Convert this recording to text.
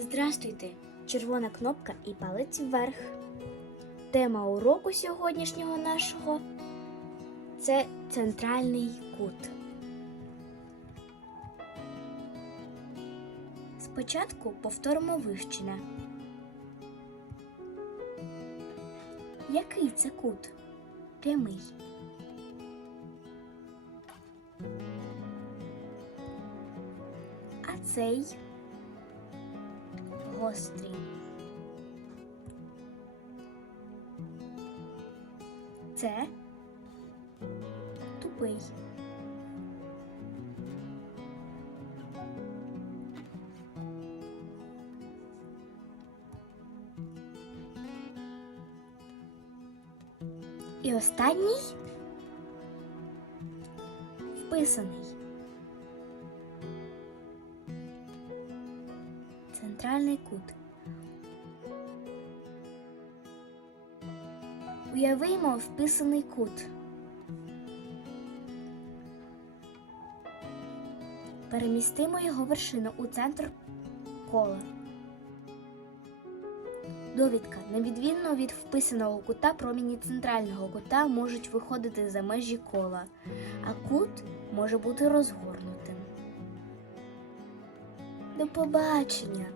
Здрастуйте! Червона кнопка і палець вверх. Тема уроку сьогоднішнього нашого це центральний кут. Спочатку повторимо вивчене. Який це кут? Прямий. А цей гострий. Це тупий. І останній вписаний. Центральний кут. Уявимо вписаний кут. Перемістимо його вершину у центр кола. Довідка. Невідмінно від вписаного кута проміні центрального кута можуть виходити за межі кола, а кут може бути розгорнутим. До побачення!